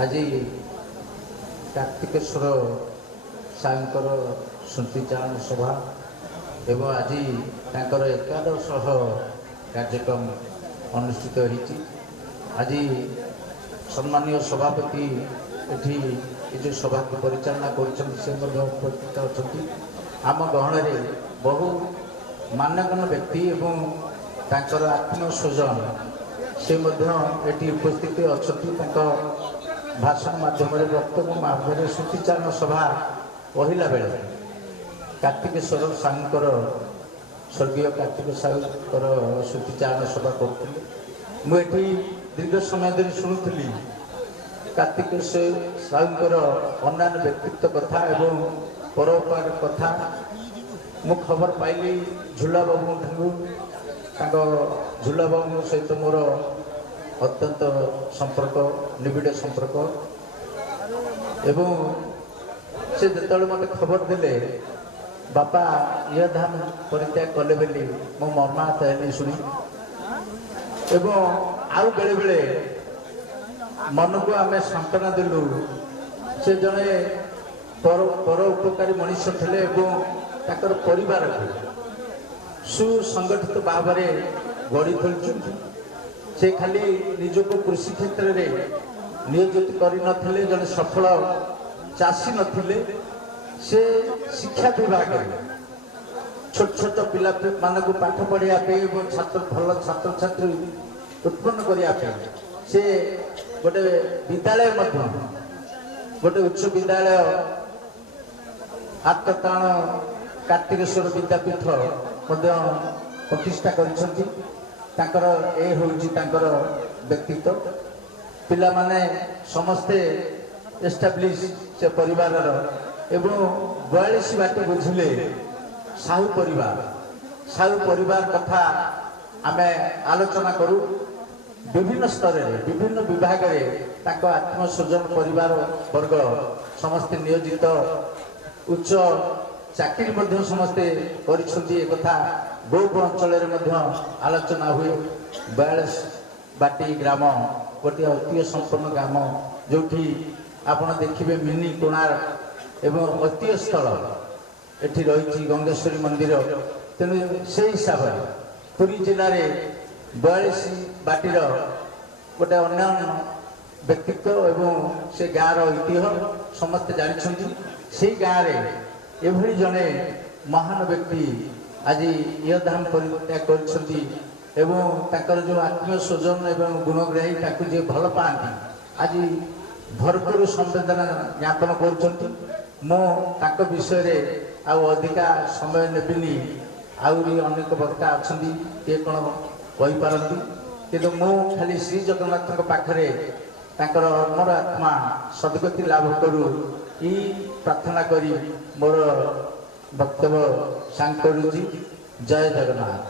आज कार्तिकेश्वर साईंकर स्मृतिचारण सभा एवं आज तांकर एकादश कार्यक्रम अनुष्ठित होती। आज सम्मानीय सभापति एठी जो सभा को परिचालना उपस्थित अच्छा आम गहन में बहु मान्यगण्य व्यक्ति एवं तांकर आत्मीय स्वजन से एटी उपस्थित अच्छा भाषण माध्यम वक्तव्य माध्यम स्मृतिचारण सभा कहला बेले कार्तिकेश्वर साईंकर स्वर्गीय कार्तिक साईंकर स्मृतिचारण सभा करुँगी। मुझे दीर्घ समय धरी शुणुली कार्तिकेश्वर साईंकर अन्यान्य व्यक्तित्व कथा एवं परोपकार कथा मु खबर पाइली झुला बाबू झुला बाबू सहित मोर अत्यंत संपर्क निबिड़ संपर्क एवं से जो मत खबर देले बापा ये धाम परित्याग कले बोली मो मर्माहत है शुणी एवं आउ बेले बेले मन को आम सांत्वना देलु से जड़े पर उपकारी मनीष थे ताकर परिवार को सुसंगठित भाव में गढ़ी तोली से खाली निजक कृषि क्षेत्र में नियोजित करते जड़े सफल चाषी नथिले से शिक्षा विभाग छोट छोट पिला मान को पाठ पढ़ाई छात्र भल छात्र छात्री उत्पन्न करने से गोटे विद्यालय गोटे उच्च विद्यालय आत्मताण कार्तिकेश्वर विद्यापीठ प्रतिष्ठा कर व्यक्तित्व पिला माने समस्ते एस्टाब्लिश से परिवार एवं 42 बाटे बुझिले साहू परिवार कथा आमे आलोचना करू विभिन्न स्तर में विभिन्न विभाग में आत्म स्वजन परिवार वर्ग समस्ते नियोजित उच्च चाकरी मध्य समस्ते कथा गोप अंचल आलोचना हुए 42 बाटी ग्राम गोटे ऐतिह्य संपन्न ग्राम जो आपड़ देखिए मिनी कोणार्क एवं ऐतिह्य स्थल एटी रही गंगेश्वरी मंदिर तेणु से हिसाब से पुरी जिले में 42 बाटीर गोटे अन्य व्यक्तित्व एवं से गाँव ऐतिह्य समस्ते जानते से गाँव में एभली जड़े महान व्यक्ति आज ये धाम परित्याग कर जो आत्मीय स्वजन एवं गुणग्राही जी भल पाती आज भरपूर संवेदना ज्ञापन कर विषय अधिका समय नेबिनी आहरी अनेक वक्ता अच्छा किए कौन कहीपारती कि मु खाली श्री जगन्नाथ पाखे मोर आत्मा सदगति लाभ करू ई प्रार्थना करी मोर वक्तव्य सांग करूँ। जय जगन्नाथ।